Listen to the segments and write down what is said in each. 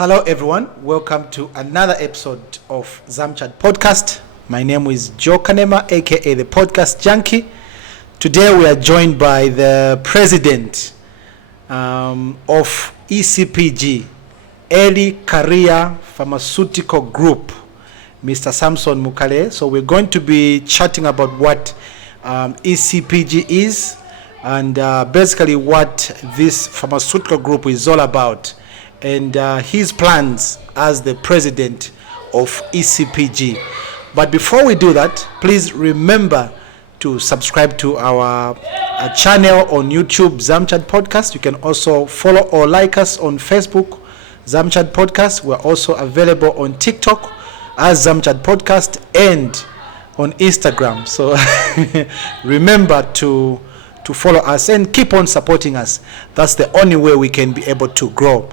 Hello everyone, welcome to another episode of Zamchat Podcast. My name is Joe Kanema, aka the Podcast Junkie. Today we are joined by the president of ECPG, Early Career Pharmaceutical Group, Mr. Samson Mukale. So we're going to be chatting about what ECPG is and basically what this pharmaceutical group is all about, and his plans as the president of ECPG. But before we do that, please remember to subscribe to our channel on YouTube, Zamchat Podcast. You can also follow or like us on Facebook, Zamchat Podcast. We're also available on TikTok as Zamchat Podcast and on Instagram. So remember to follow us and keep on supporting us. That's the only way we can be able to grow.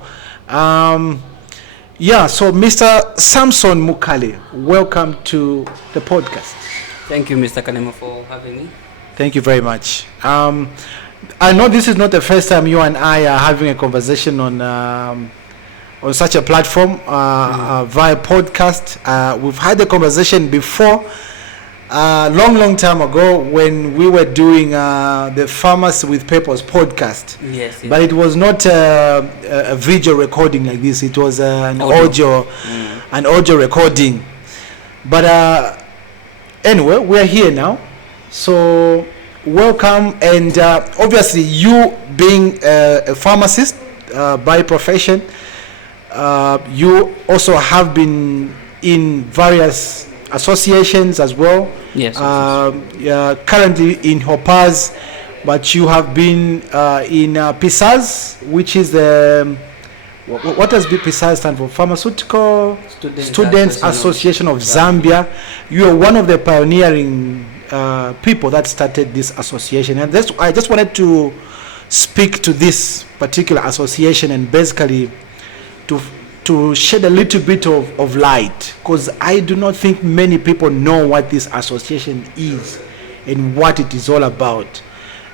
So Mr. Samson Mukale, welcome to the podcast. Thank you, Mr. Kanema, for having me. Thank you very much. I know this is not the first time you and I are having a conversation on such a platform via podcast. We've had a conversation before, long time ago, when we were doing the Pharmacy with Purpose podcast. Yes. But it was not a video recording like this. It was an audio recording. But anyway, we're here now. So welcome, and obviously you being a pharmacist by profession, you also have been in various associations as well. Yes. Currently in Hoppers, but you have been in PISAS, which is the what does PISAS stand for? Pharmaceutical Students Association of Zambia. You are one of the pioneering people that started this association, and I just wanted to speak to this particular association and basically to shed a little bit of light, because I do not think many people know what this association is and what it is all about.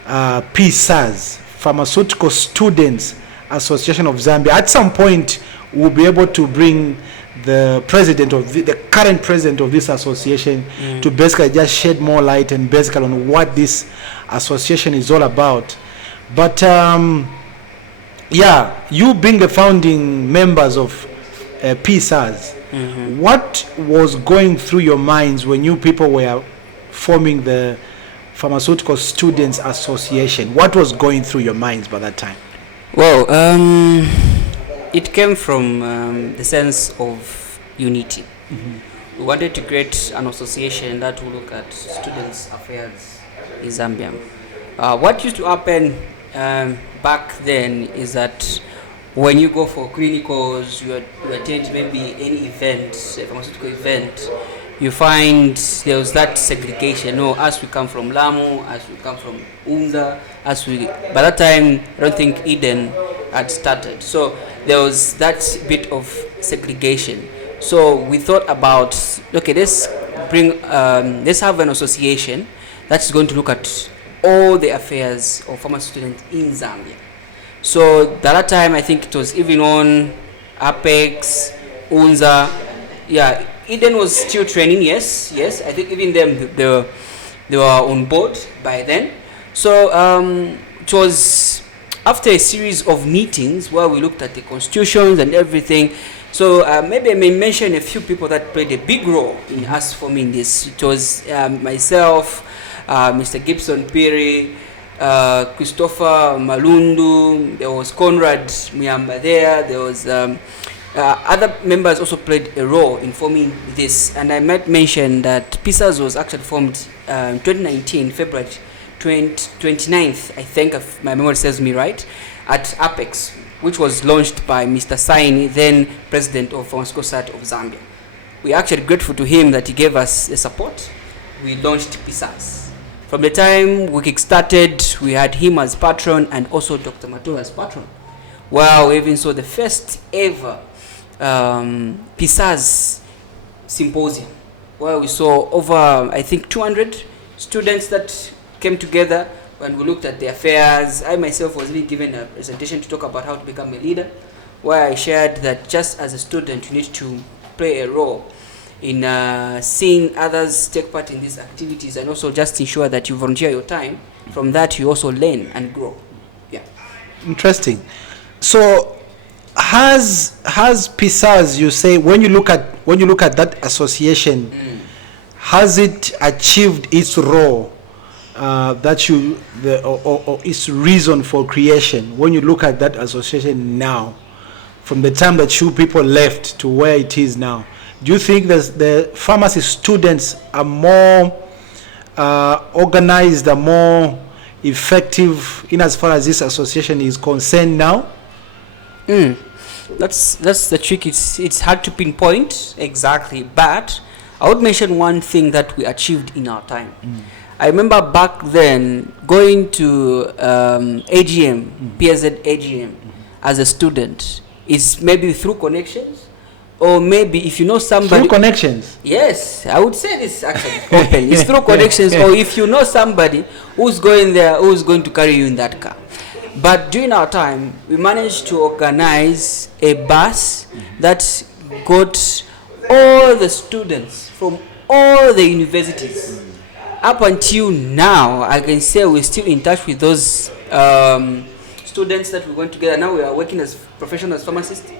PISAS, Pharmaceutical Students Association of Zambia. At some point, we'll be able to bring the president of the current president of this association to basically just shed more light and basically on what this association is all about. But you being the founding members of PISAS, what was going through your minds when you people were forming the Pharmaceutical Students Association? What was going through your minds by that time? Well, it came from the sense of unity. We wanted to create an association that will look at students' affairs in Zambia. What used to happen back then is that when you go for clinicals, you attend maybe any event, a pharmaceutical event, you find there was that segregation. No, as we come from Lamu, as we come from Unza, by that time, I don't think Eden had started. So there was that bit of segregation. So we thought about, okay, let's have an association that's going to look at all the affairs of pharmacy students in Zambia. So that time, I think it was even on Apex, Unza. Yeah, Eden was still training. Yes. I think even them they were on board by then. So it was after a series of meetings where we looked at the constitutions and everything. So maybe I may mention a few people that played a big role in us forming this. It was myself, Mr. Gibson Piri, Christopher Malundu, there was Conrad Miamba there was other members also played a role in forming this. And I might mention that PISAS was actually formed 2019, February 29th, I think, if my memory serves me right, at Apex, which was launched by Mr. Saini, then president of Pharmaceutical Society of Zambia. We are actually grateful to him that he gave us the support. We launched PISAS. From the time we kick-started, we had him as patron and also Dr. Mato as patron. Well, we even saw the first ever PISAS symposium, where we saw over, I think, 200 students that came together when we looked at the affairs. I myself was really given a presentation to talk about how to become a leader. where I shared that just as a student, you need to play a role in seeing others take part in these activities, and also just ensure that you volunteer your time. From that, you also learn and grow. Yeah. Interesting. So, has PSAS, you say, when you look at that association, has it achieved its role or its reason for creation? When you look at that association now, from the time that you people left to where it is now, do you think that the pharmacy students are more organized, are more effective in as far as this association is concerned now? That's the trick. It's hard to pinpoint exactly, but I would mention one thing that we achieved in our time. I remember back then going to AGM, PSZ AGM, as a student. Is maybe through connections, or maybe if you know somebody. Through connections? Yes, I would say this actually open. It's through connections, or if you know somebody who's going there, who's going to carry you in that car. But during our time, we managed to organize a bus that got all the students from all the universities. Up until now, I can say we're still in touch with those students that we went together. Now we are working as professional pharmacists.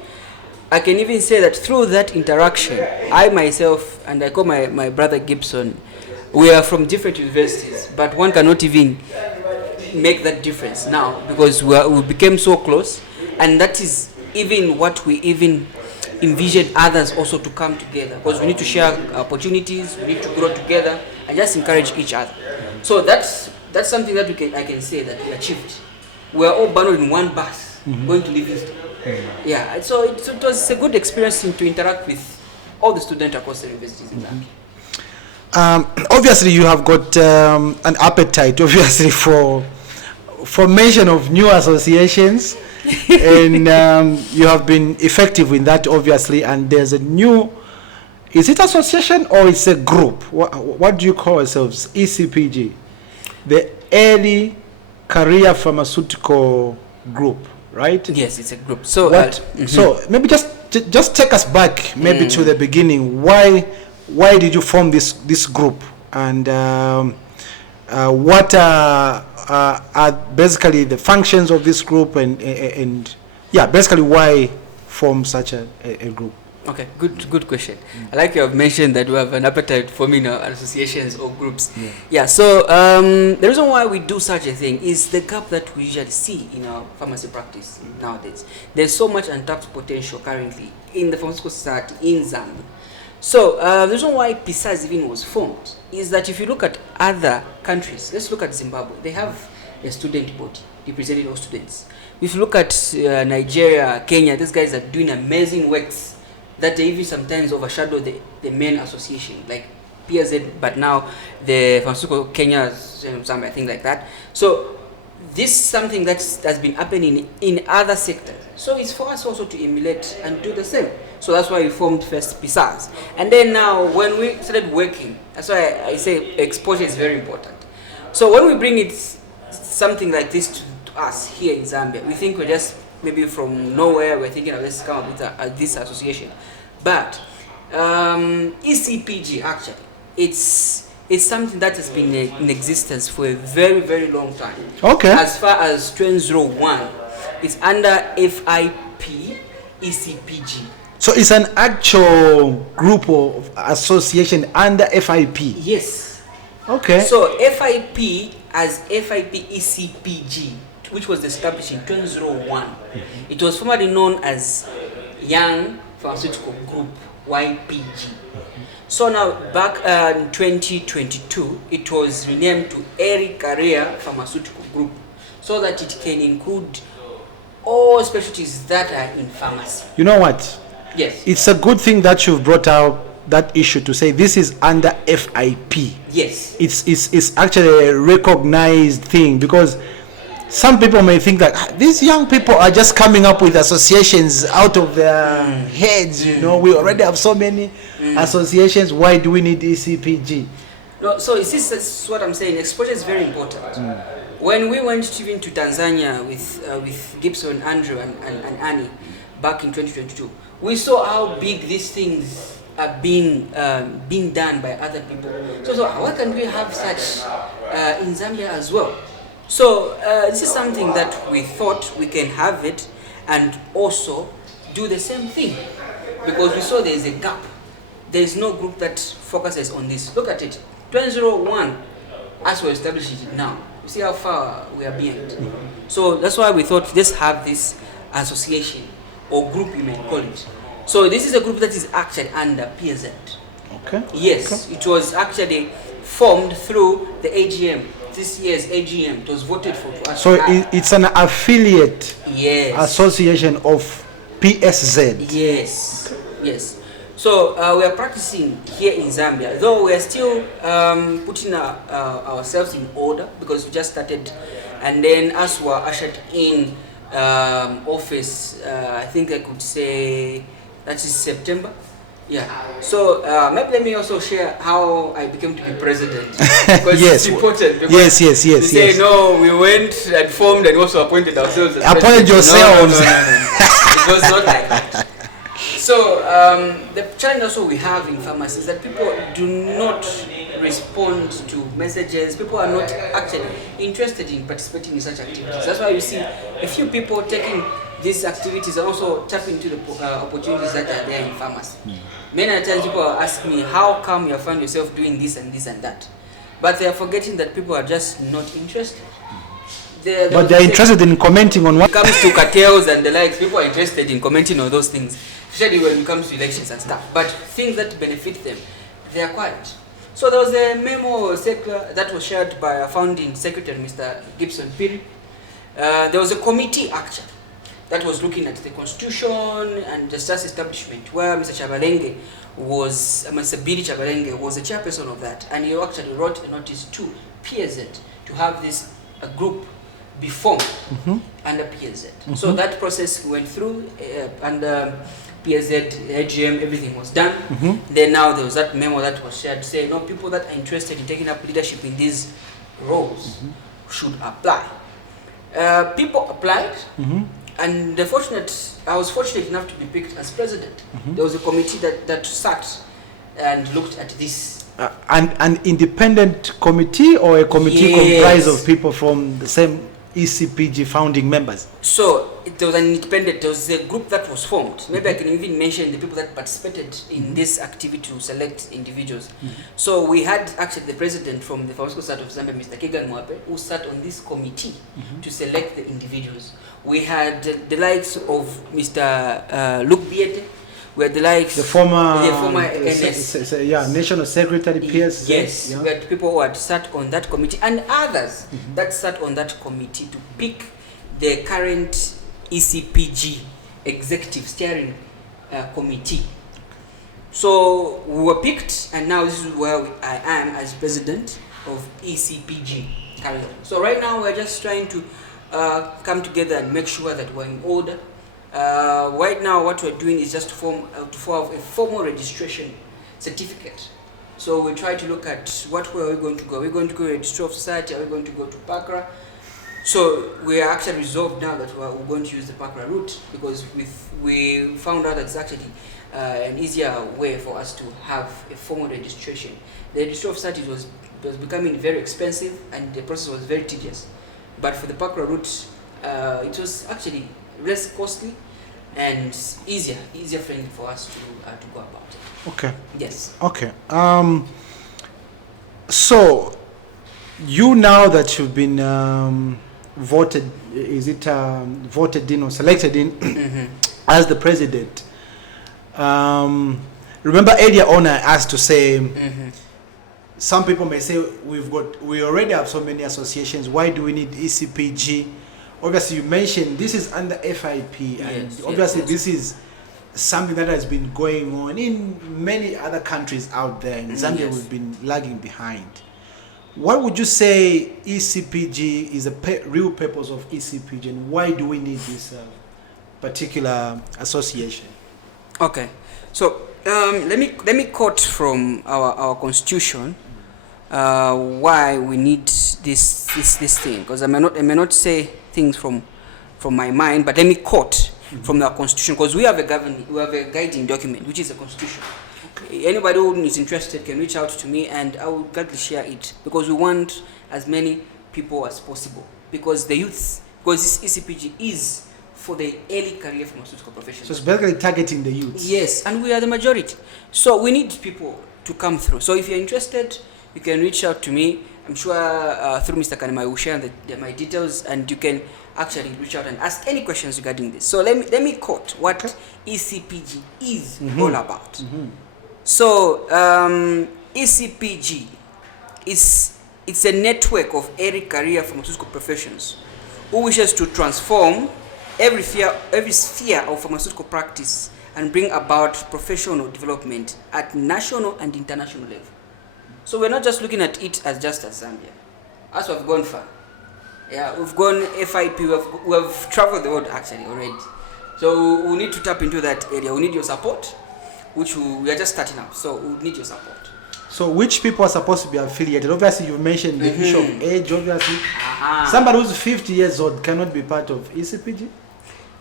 I can even say that through that interaction, I myself, and I call my brother Gibson, we are from different universities, but one cannot even make that difference now because we became so close, and that is even what we even envision others also to come together, because we need to share opportunities, we need to grow together and just encourage each other. So that's something that I can say that we achieved. We are all bundled in one bus going to Livingston. Yeah, so it was a good experience to interact with all the students across the universities in Zambia. Obviously, you have got an appetite, obviously, for formation of new associations, and you have been effective in that, obviously. And there's a new, is it association or it's a group? What do you call yourselves? ECPG, the Early Career Pharmaceutical Group, right? Yes, it's a group. So so maybe just take us back maybe to the beginning. Why did you form this group, and what are basically the functions of this group, and yeah, basically why form such a group? Okay, good question. I like you have mentioned that we have an appetite for forming associations or groups. Yeah, so the reason why we do such a thing is the gap that we usually see in our pharmacy practice nowadays. There's so much untapped potential currently in the pharmaceutical society in Zambia. So the reason why PSAS even was formed is that if you look at other countries, let's look at Zimbabwe, they have a student body representing all students. If you look at Nigeria, Kenya, these guys are doing amazing works that they even sometimes overshadow the main association, like PSZ, but now the Pharmaceutical Kenya, Zambia, things like that. So this is something that's been happening in other sectors. So it's for us also to emulate and do the same. So that's why we formed first PSAS. And then now when we started working, that's why I say exposure is very important. So when we bring it something like this to us here in Zambia, we think we're just maybe from nowhere, we're thinking, let's come up with this association. But ECPG, actually, it's something that has been in existence for a very, very long time. Okay. As far as 2001, it's under FIP ECPG. So it's an actual group of association under FIP? Yes. Okay. So FIP as FIP ECPG, which was established in 2001. It was formerly known as Young Pharmaceutical Group, YPG. So now back in 2022, it was renamed to Early Career Pharmaceutical Group, so that it can include all specialties that are in pharmacy. You know what? Yes. It's a good thing that you've brought out that issue to say this is under FIP. Yes. It's actually a recognized thing, because some people may think that these young people are just coming up with associations out of their heads. You know, we already have so many associations. Why do we need ECPG? No, so that's what I'm saying. Exposure is very important. When we went even to Tanzania with Gibson, Andrew, and Annie, back in 2022, we saw how big these things are being done by other people. So why can't we have such in Zambia as well? So this is something that we thought we can have it and also do the same thing, because we saw there is a gap. There is no group that focuses on this. Look at it, 2001, as we're establishing it now. You see how far we are behind. So that's why we thought let's have this association or group, you may call it. So this is a group that is actually under PZ. Okay. Yes, okay. It was actually formed through the AGM. This year's AGM, it was voted for to us. So it's an affiliate association of PSZ. Yes, yes. So we are practicing here in Zambia, though we are still putting ourselves in order, because we just started, and then as we are ushered in office, I think I could say that is September. Yeah. So maybe let me also share how I became to be president. Because yes. It's important. Because yes. To say no, we went and formed and also appointed ourselves. Appointed yourselves. No. It was not like that. So the challenge also we have in pharmacy is that people do not respond to messages. People are not actually interested in participating in such activities. That's why you see a few people taking these activities and also tap into the opportunities that are there in pharmacy. Many times people ask me, how come you find yourself doing this and this and that? But they are forgetting that people are just not interested. But they're interested in commenting on what when it comes to cartels and the likes. People are interested in commenting on those things, especially when it comes to elections and stuff. But things that benefit them, they are quiet. So there was a memo circular that was shared by our founding secretary, Mr. Gibson Piri. There was a committee actually that was looking at the constitution and the justice establishment, where Mr. Chabalenge was, Mr. Billy Chabalenge was the chairperson of that, and he actually wrote a notice to PSZ to have this group be formed under PSZ. So that process went through under PSZ, AGM, everything was done. Then now there was that memo that was shared saying, no, people that are interested in taking up leadership in these roles should apply. People applied, and I was fortunate enough to be picked as president. There was a committee that sat and looked at this. An independent committee, or a committee comprised of people from the same ECPG founding members? So there was an independent, there was a group that was formed. Maybe I can even mention the people that participated in this activity to select individuals. So we had actually the president from the pharmaceutical side of Zambia, Mr. Kegan Mwape, who sat on this committee to select the individuals. We had the likes of Mr. Luke Biete. We had the likes the former NS. National Secretary PS. Yes, we had people who had sat on that committee and others that sat on that committee to pick the current ECPG executive steering committee. So we were picked, and now this is where I am as president of ECPG. So right now we're just trying to come together and make sure that we're in order. Right now what we're doing is just to form a formal registration certificate. So we try to look at where are we going to go. Are we going to go to Registry of Society? Are we going to go to PACRA? So we are actually resolved now that we're going to use the PACRA route, because we found out that it's actually an easier way for us to have a formal registration. The Registry of Society was becoming very expensive and the process was very tedious. But for the PACRA route, it was actually less costly and easier friendly for us to go about it. Okay. Yes. Okay. So you, now that you've been voted, voted in or selected in as the president, remember earlier on I asked to say, some people may say we already have so many associations, why do we need ECPG? Obviously you mentioned this is under FIP, and obviously this is something that has been going on in many other countries out there. In Zambia we've been lagging behind. What would you say ECPG is the real purpose of ECPG, and why do we need this particular association? Okay, so let me quote from our constitution why we need this thing, because I may not say things from my mind, but let me quote from our constitution, because we have a guiding document, which is a constitution. Anybody who is interested can reach out to me, and I will gladly share it, because we want as many people as possible, because the youth, because this ECPG is for the early career pharmaceutical professionals. So it's basically targeting the youth. Yes, and we are the majority. So we need people to come through. So if you're interested, you can reach out to me. I'm sure through Mr. Kanema I will share my details, and you can actually reach out and ask any questions regarding this. So let me quote what ECPG is all about. So ECPG it's a network of early career pharmaceutical professionals who wishes to transform every sphere of pharmaceutical practice and bring about professional development at national and international level. So we're not just looking at it as just as Zambia. As we've gone far. Yeah, we've gone FIP, we've traveled the world actually already. So we need to tap into that area. We need your support, which we are just starting up. So we need your support. So which people are supposed to be affiliated? Obviously, you mentioned the issue of age, obviously. Somebody who's 50 years old cannot be part of ECPG?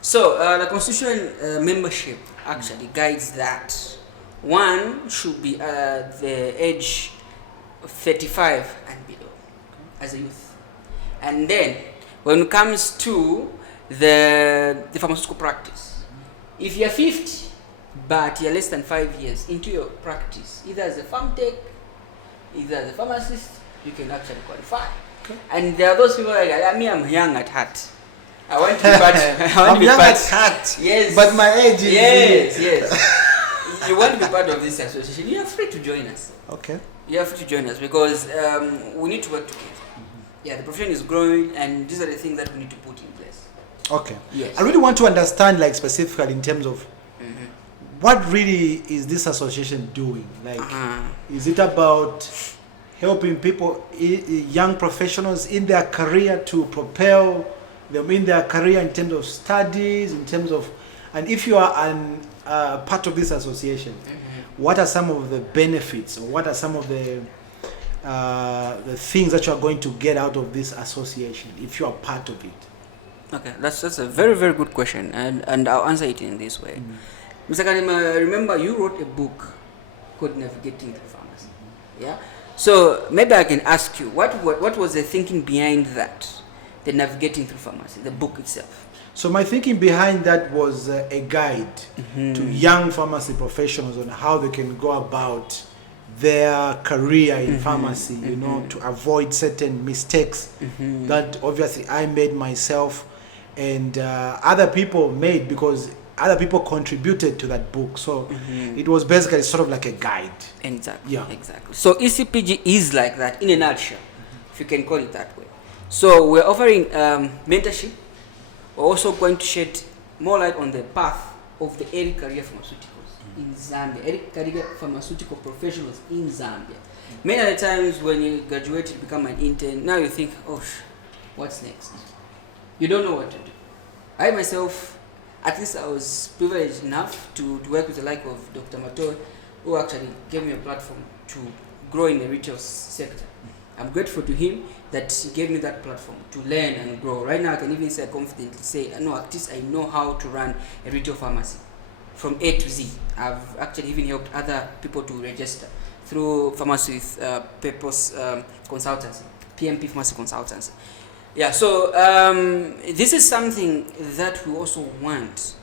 So the constitution membership actually guides that. One should be the age of 35 and below as a youth. And then when it comes to the pharmaceutical practice, if you're 50 but you're less than 5 years into your practice, either as a pharm tech, either as a pharmacist, you can actually qualify. Okay. And there are those people like, I'm young at heart. I want to be part. I'm young at heart. Yes. But my age is... Yes. You want to be part of this association, you are free to join us. Okay. You are free to join us, because we need to work together. Yeah, the profession is growing, and these are the things that we need to put in place. Okay. Yes. I really want to understand, like, specifically in terms of what really is this association doing? Like, is it about helping people, young professionals in their career, to propel them in their career in terms of studies, in terms of, and if you are part of this association, what are some of the benefits, or what are some of the things that you are going to get out of this association if you are part of it? Okay, that's a very, very good question, and I'll answer it in this way. Mr. Kanema, remember you wrote a book called Navigating Through Pharmacy. Yeah. So maybe I can ask you, what was the thinking behind that, the Navigating Through Pharmacy, the book itself? So my thinking behind that was a guide to young pharmacy professionals on how they can go about their career in pharmacy, you know, to avoid certain mistakes that obviously I made myself and other people made, because other people contributed to that book. So it was basically sort of like a guide. Exactly. Yeah. Exactly. So ECPG is like that in a nutshell, if you can call it that way. So we're offering mentorship. We're also going to shed more light on the path of the early career pharmaceuticals in Zambia, early career pharmaceutical professionals in Zambia. Many of the times when you graduate, you become an intern, now you think, oh, what's next? You don't know what to do. I myself, at least I was privileged enough to work with the like of Dr. Mato, who actually gave me a platform to grow in the retail sector. I'm grateful to him that he gave me that platform to learn and grow. Right now I can even say confidently say, no, at least I know how to run a retail pharmacy from A to Z. I've actually even helped other people to register through Pharmacy with Purpose Consultancy, PMP Pharmacy Consultancy. Yeah, so this is something that we also want.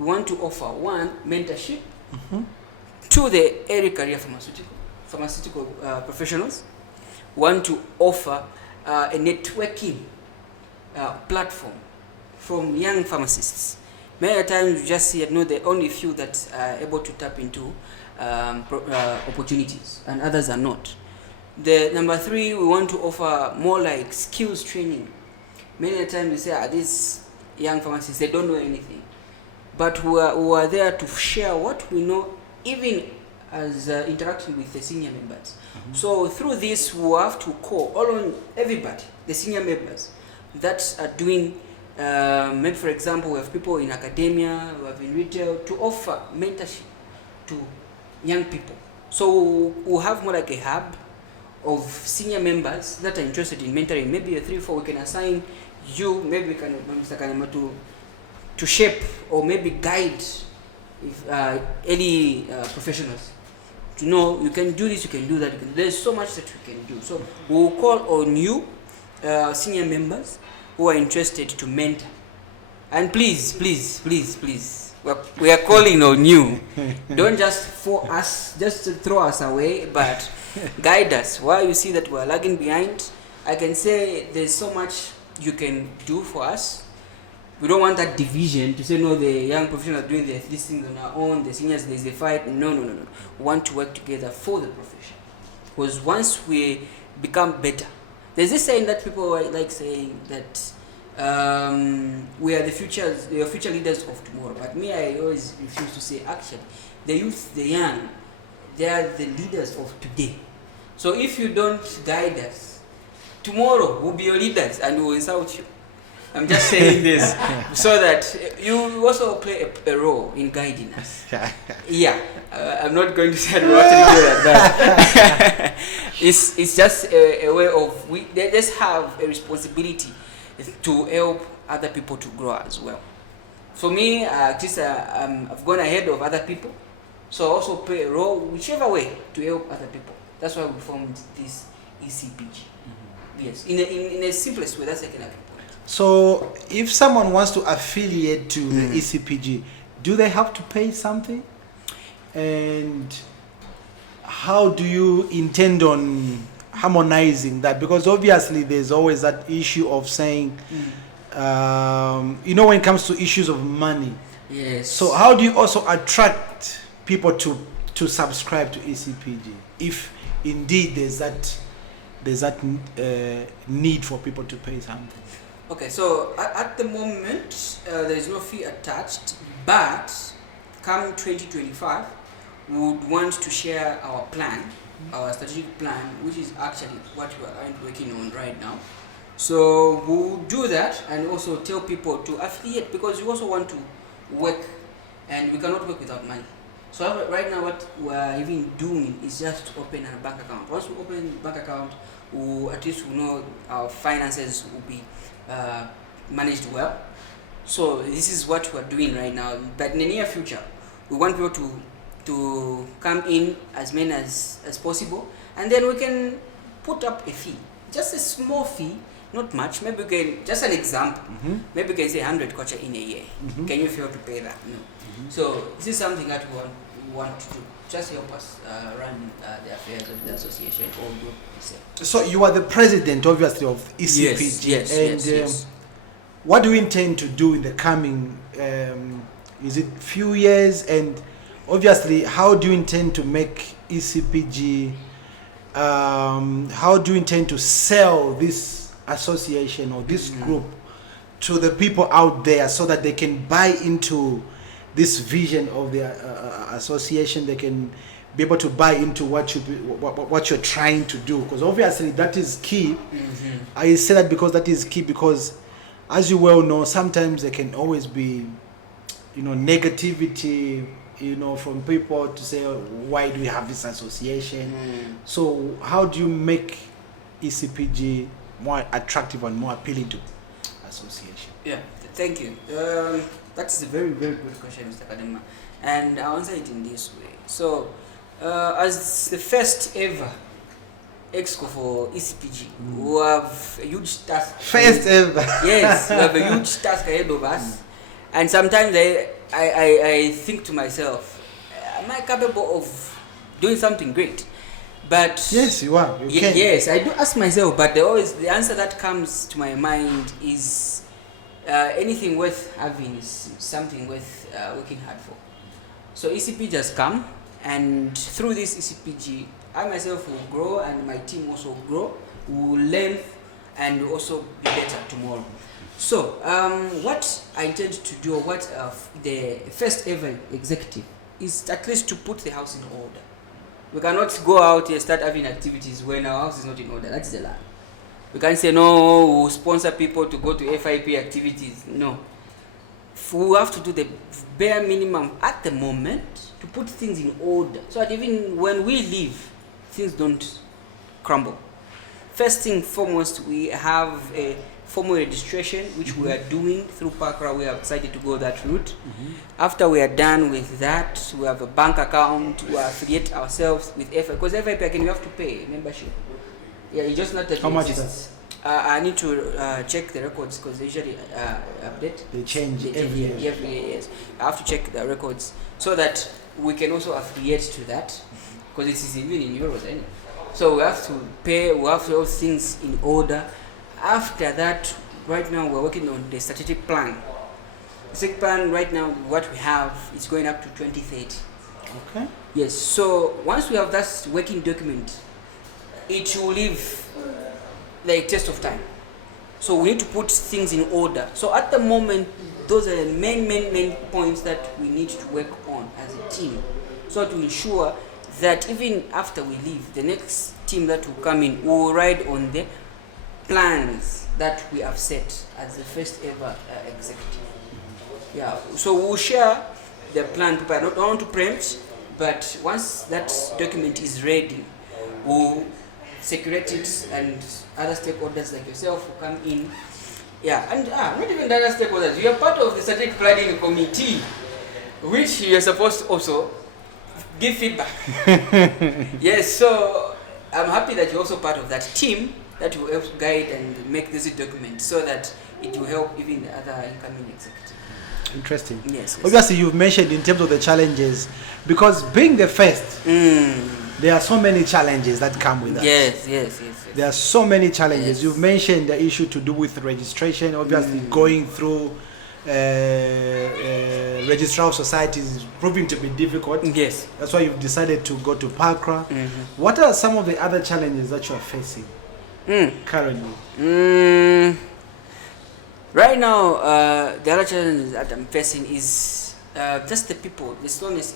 We want to offer, one, mentorship to the early career pharmaceutical professionals. We want to offer a networking platform from young pharmacists. Many times you just see the only few that are able to tap into opportunities, and others are not. The number three, we want to offer more like skills training. Many times we say, these young pharmacists, they don't know anything. But we are there to share what we know, even as interacting with the senior members. So through this, we have to call on everybody, the senior members that are doing, maybe for example, we have people in academia, we have in retail, to offer mentorship to young people. So we'll have more like a hub of senior members that are interested in mentoring. Maybe a 3-4 we can assign you, maybe we can, Mr. Kanema, to to shape or maybe guide if, any professionals to know you can do this, you can do that. There's so much that we can do. So we'll call on you, senior members who are interested to mentor. And please, we are calling on you. Don't just for us, just to throw us away, but guide us. While you see that we're lagging behind, I can say there's so much you can do for us. We don't want that division to say, no, the young professionals are doing these things on our own, the seniors, there's a fight. No. We want to work together for the profession. Because once we become better, there's this saying that people like saying that we are the future leaders of tomorrow. But me, I always refuse to say, actually, the youth, the young, they are the leaders of today. So if you don't guide us, tomorrow we'll be your leaders and we'll insult you. I'm just saying this so that you also play a role in guiding us. Yeah, I'm not going to say we actually do that, but it's just a way of they just have a responsibility to help other people to grow as well. For me, I've gone ahead of other people, so I also play a role whichever way to help other people. That's why we formed this ECPG. Mm-hmm. Yes, in the simplest way. That's the kind of point. So, if someone wants to affiliate to the ECPG, do they have to pay something? And how do you intend on harmonizing that? Because obviously there's always that issue of saying, when it comes to issues of money. Yes. So how do you also attract people to subscribe to ECPG, if indeed there's that need for people to pay something? Okay, so at the moment there is no fee attached, but come 2025 we would want to share our plan, our strategic plan, which is actually what we are working on right now. So we'll do that and also tell people to affiliate, because we also want to work and we cannot work without money. So right now what we're even doing is just to open a bank account. Once we open the bank account, at least we know our finances will be managed well. So this is what we're doing right now. But in the near future, we want people to come in as many as possible, and then we can put up a fee, just a small fee, not much. Maybe we can, just an example, maybe we can say 100 kwacha in a year. Can you fail to pay that? No. So this is something that we want to do. Just help us run the affairs of the association or group. So you are the president, obviously, of ECPG. Yes. What do you intend to do in the coming, is it few years? And obviously, how do you intend to make ECPG, how do you intend to sell this association or this group to the people out there so that they can buy into this vision of the association? They can be able to buy into what you're trying to do, because obviously that is key. I say that because that is key, because as you well know, sometimes there can always be negativity from people to say, why do we have this association? So how do you make ECPG more attractive and more appealing to association? Yeah, thank you. That's a very, very good question, Mr. Kadema. And I'll answer it in this way. So, as the first ever exco for ECPG, we have a huge task. First ever? Yes, we have a huge task ahead of us. And sometimes I think to myself, am I capable of doing something great? But yes, you are. You can. Yes, I do ask myself, but the answer that comes to my mind is anything worth having is something worth working hard for. So ECPG has come, and through this ECPG, I myself will grow, and my team also will grow. We will learn, and will also be better tomorrow. So, what I intend to do, what the first ever executive, is at least to put the house in order. We cannot go out and start having activities when our house is not in order. That's the lie. We can't say, no, we'll sponsor people to go to FIP activities. No. We have to do the bare minimum at the moment to put things in order, so that even when we leave, things don't crumble. First thing foremost, we have a formal registration, which we are doing through Pakra. We have decided to go that route. After we are done with that, we have a bank account. We affiliate ourselves with FIP, because FIP again, you have to pay membership. Yeah, it's just not that. How much is that? I need to check the records, because they usually update. They change every year. Every year, yes. I have to check the records so that we can also affiliate to that, because it is even in euros, anyway. So we have to pay, we have to have things in order. After that, right now we're working on the strategic plan. The strategic plan right now, what we have is going up to 2030. Okay. Yes, so once we have that working document, it will leave the test of time. So we need to put things in order. So at the moment, those are the main points that we need to work on as a team. So to ensure that even after we leave, the next team that will come in will ride on the plans that we have set as the first ever executive. Yeah, so we'll share the plan. People don't want to preempt, but once that document is ready, we'll circulate it, and other stakeholders like yourself will come in. Yeah, and not even the other stakeholders. You are part of the strategic planning committee, which you are supposed to also give feedback. Yes, so I'm happy that you're also part of that team that will help guide and make this document so that it will help even the other incoming executive. Interesting. Yes. Obviously, you've mentioned in terms of the challenges, because being the first, there are so many challenges that come with that. Yes. There are so many challenges. Yes. You've mentioned the issue to do with registration. Obviously, going through registrar of societies is proving to be difficult. Yes. That's why you've decided to go to Pakra. What are some of the other challenges that you are facing currently? Right now, the other challenge that I'm facing is just the people, the slowness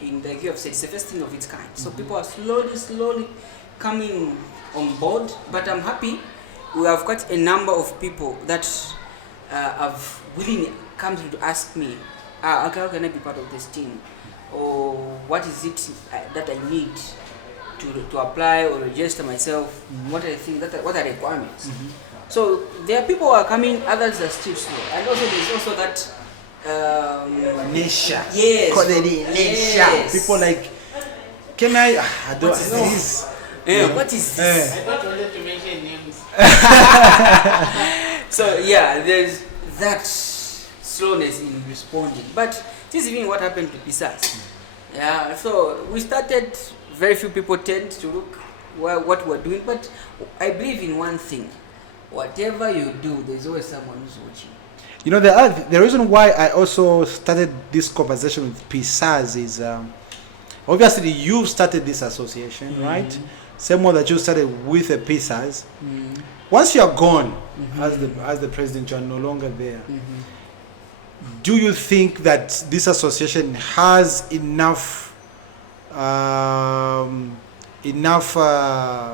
in the you have said, it's the first thing of its kind. So people are slowly coming on board, but I'm happy we have quite a number of people that have willingly come to ask me, okay, how can I be part of this team? Or what is it that I need to apply or register myself? What are the things, what are the requirements? So there are people who are coming, others are still slow. And also there's also that Nisha. Yes. Call it Nisha. Yes. People like, can I don't What is this? What is this? I thought you wanted to mention names. So yeah, there's that slowness in responding. But this is even what happened to PISAS. Yeah, so we started, very few people tend to look what we're doing, but I believe in one thing. Whatever you do, there's always someone who's watching. You know, the reason why I also started this conversation with PISAS is obviously you started this association, right? Same way that you started with the PISAS. Once you are gone as the president, you are no longer there. Do you think that this association has enough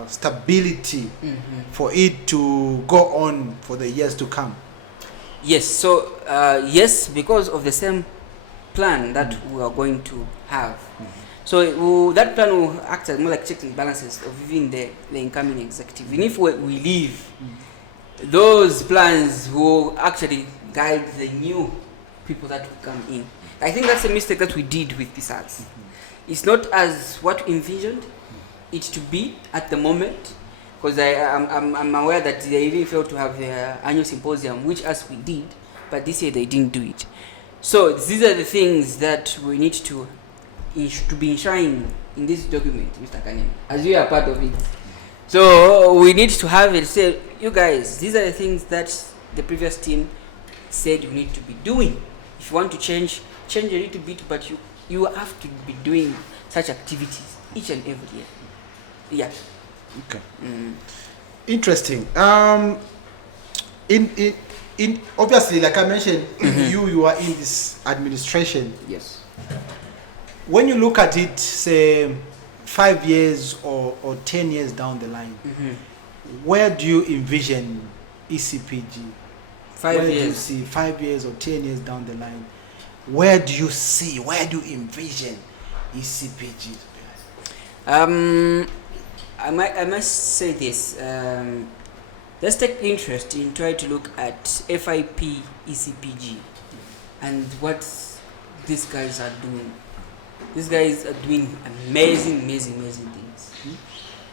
stability for it to go on for the years to come? Yes, so yes, because of the same plan that we are going to have. So that plan will act as more like checks and balances of even the incoming executive. Even if we leave, those plans will actually guide the new people that will come in. I think that's a mistake that we did with PISAS. It's not as what we envisioned it to be at the moment, because I'm aware that they even failed to have their annual symposium, which as we did, but this year they didn't do it. So these are the things that we need to be enshrined in this document, Mr. Kanyama, as you are part of it. So we need to have it say, you guys, these are the things that the previous team said you need to be doing. If you want to change a little bit, but you have to be doing such activities each and every year. Yeah. Okay. Interesting. In obviously, like I mentioned, you are in this administration. Yes. When you look at it, say 5 years or 10 years down the line, where do you envision ECPG? 5 where years. do you see 5 years or 10 years down the line? Where do you envision ECPG? I must say this. let's take interest in trying to look at FIP, ECPG, and what these guys are doing. These guys are doing amazing things.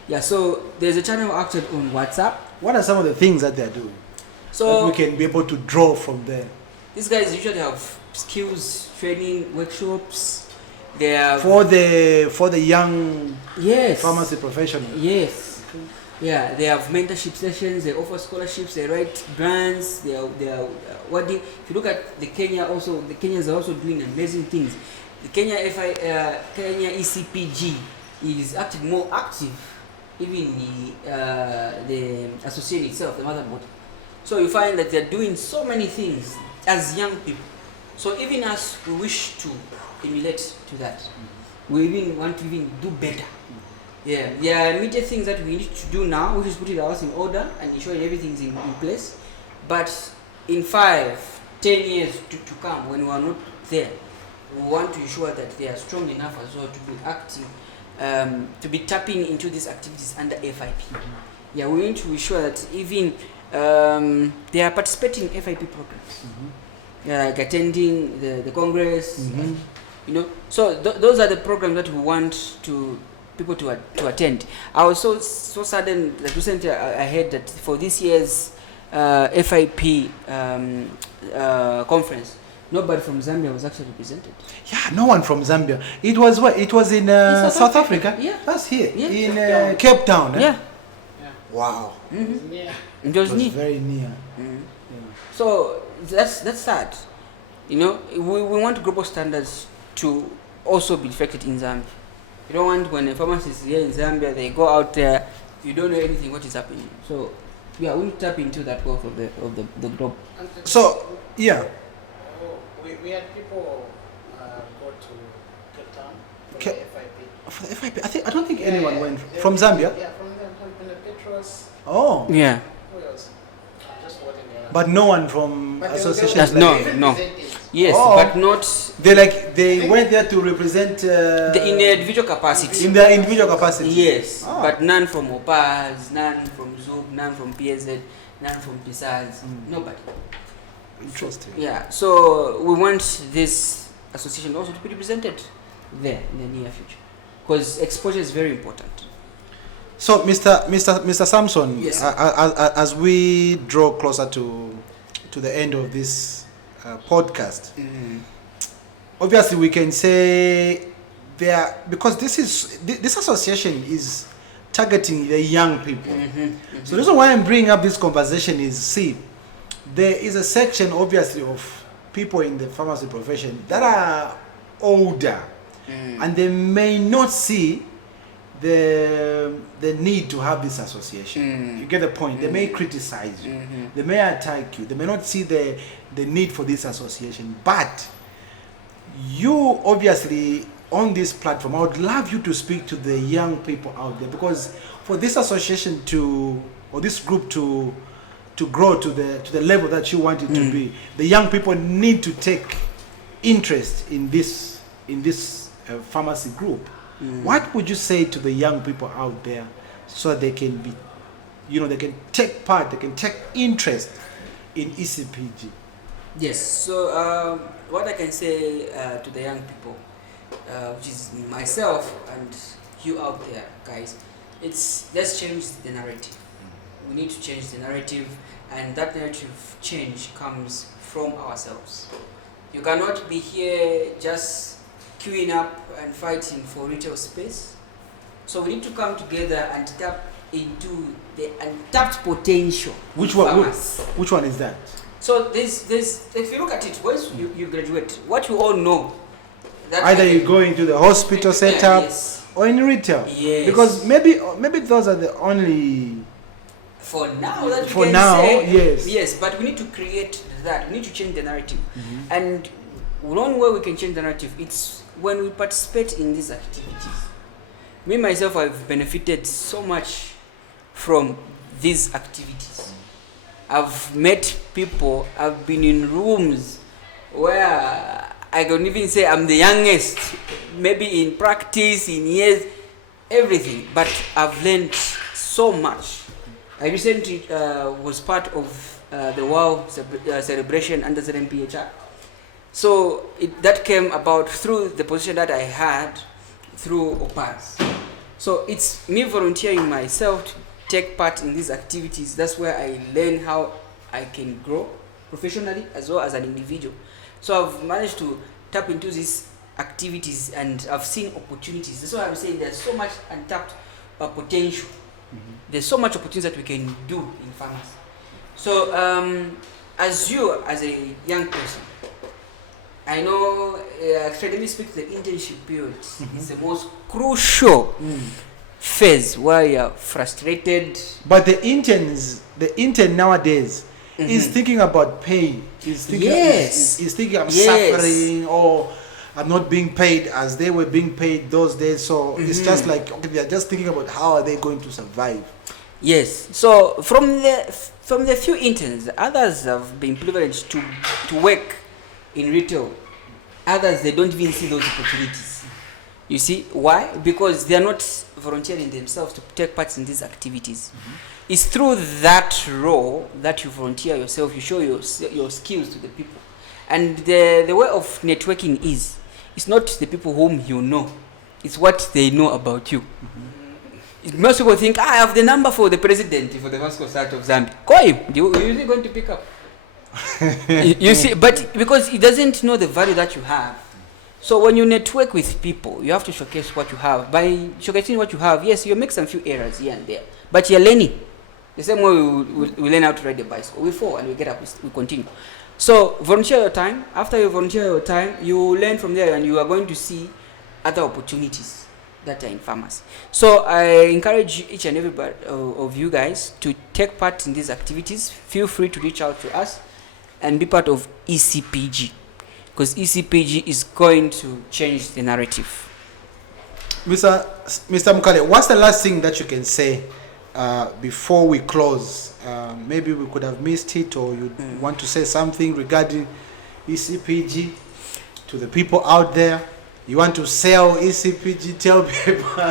Yeah, so there's a channel acted on WhatsApp. What are some of the things that they're doing? So that we can be able to draw from there. These guys usually have skills training workshops. They have For the young yes pharmacy professionals. Yes. Yeah, they have mentorship sessions. They offer scholarships. They write grants. They are if you look at the Kenya also, the Kenyans are also doing amazing things. The Kenya ECPG is actually more active, even the association itself, the motherboard. So you find that they're doing so many things as young people. So even as we wish to emulate to that, we even want to even do better. Yeah, there are immediate things that we need to do now, which is putting our house in order and ensuring everything's in place. But in 5-10 years to come, when we are not there, we want to ensure that they are strong enough as well to be acting, to be tapping into these activities under FIP. Yeah, we need to ensure that even they are participating in FIP programs, like attending the Congress, you know. So those are the programs that we want people to attend. I was so saddened that recently I heard that for this year's FIP conference, nobody from Zambia was actually represented. Yeah, no one from Zambia. It was what? It was in South Africa. Yeah, that's here in Cape Town. Yeah. Wow. Yeah. It was near. Very near. Yeah. So that's sad. You know, we want global standards to also be reflected in Zambia. You don't want when a pharmacist is here in Zambia, they go out there, you don't know anything what is happening. So yeah, we need to tap into that growth of the globe. So yeah. We had people go to Cape Town for the FIP. For the FIP, I don't think anyone went from Zambia. Yeah, from the Petros. Oh. Yeah. Who else? I'm just wondering. But no one from associations. That's no. Yes, but not. They went there to represent in their individual capacity. In their individual capacity. Yes, but none from OPAS, none from ZUB, none from PSZ, none from PSAS, nobody. Interesting. Yeah, so we want this association also to be represented there in the near future, because exposure is very important. So, Mr. Samson, yes, as we draw closer to the end of this podcast, obviously we can say because this association is targeting the young people. So the reason why I'm bringing up this conversation is, there is a section obviously of people in the pharmacy profession that are older, and they may not see the need to have this association. You get the point. They may criticize you, they may attack you, they may not see the need for this association. But you obviously on this platform, I would love you to speak to the young people out there, because for this association or this group to grow to the level that you want it to be, the young people need to take interest in this pharmacy group. What would you say to the young people out there so they can be, they can take part, they can take interest in ECPG? Yes. So what I can say to the young people, which is myself and you out there, guys, let's change the narrative. We need to change the narrative, and that narrative change comes from ourselves. You cannot be here just queuing up and fighting for retail space. So we need to come together and tap into the untapped potential. Which one is that? So there's if you look at it, once you graduate, what you all know, that either you go into the hospital setup, yes, or in retail. Yes. Because maybe those are the only. For now, that we for can now, say, yes. Yes, but we need to create that. We need to change the narrative. And one way we can change the narrative, it's when we participate in these activities. Me, myself, I've benefited so much from these activities. I've met people, I've been in rooms where I can even say I'm the youngest, maybe in practice, in years, everything. But I've learned so much I recently was part of the WOW celebration under ZMPHR. So that came about through the position that I had through OPAS. So it's me volunteering myself to take part in these activities. That's where I learn how I can grow professionally as well as an individual. So I've managed to tap into these activities and I've seen opportunities. That's why I'm saying there's so much untapped potential. There's so much opportunity that we can do in pharmacy. So as a young person, I know academically speaking, the internship period is the most crucial phase where you're frustrated. But the intern nowadays is thinking about pay. Is thinking, is thinking I'm suffering or I'm not being paid as they were being paid those days. So it's just like, okay, they're just thinking about how are they going to survive. Yes. So from the few interns, others have been privileged to work in retail. Others, they don't even see those opportunities. You see why? Because they are not volunteering themselves to take part in these activities. It's through that role that you volunteer yourself, you show your skills to the people. And the way of networking is, it's not the people whom you know, it's what they know about you. Most people think, I have the number for the president for the Vasco Sat of Zambia. Call him. You're usually going to pick up. You see, but because he doesn't know the value that you have. So when you network with people, you have to showcase what you have. By showcasing what you have, yes, you make some few errors here and there, but you're learning. The same way we learn how to ride a bicycle. We fall and we get up, we continue. So volunteer your time. After you volunteer your time, you learn from there and you are going to see other opportunities that are in pharmacy. So I encourage each and every of you guys to take part in these activities. Feel free to reach out to us and be part of ECPG, because ECPG is going to change the narrative. Mr. Mukale, what's the last thing that you can say before we close? Maybe we could have missed it, or you want to say something regarding ECPG to the people out there. You want to sell ECPG, tell people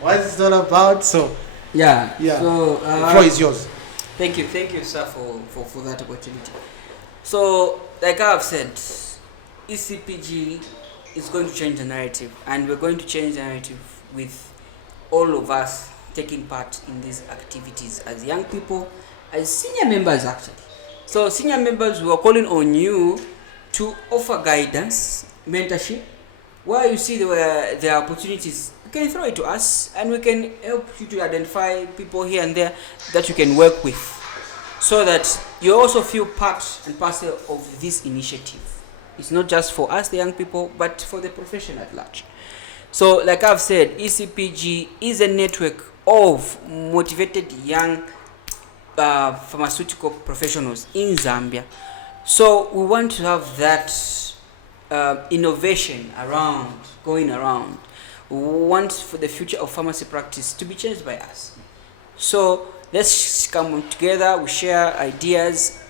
what it's all about. So yeah. So the floor is yours. Thank you, sir, for that opportunity. So, like I've said, ECPG is going to change the narrative, and we're going to change the narrative with all of us taking part in these activities as young people, as senior members actually. So, senior members, we are calling on you to offer guidance, mentorship. Where you see there are opportunities, you can throw it to us, and we can help you to identify people here and there that you can work with, so that you also feel part and parcel of this initiative. It's not just for us, the young people, but for the profession at large. So, like I've said, ECPG is a network of motivated young pharmaceutical professionals in Zambia. So, we want to have that innovation going around. We want for the future of pharmacy practice to be changed by us. So let's come together, we share ideas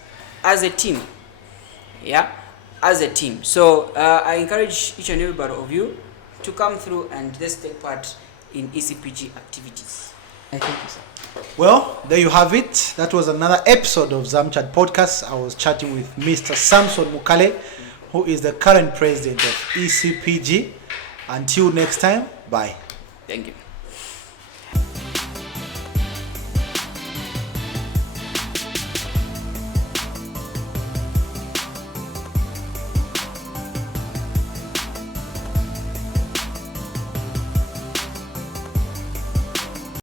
as a team. As a team. So I encourage each and everybody of you to come through and let's take part in ECPG activities. I thank you, sir. Well, there you have it. That was another episode of Zamchat Podcast. I was chatting with Mr. Samson Mukale, who is the current president of ECPG. Until next time, bye. Thank you.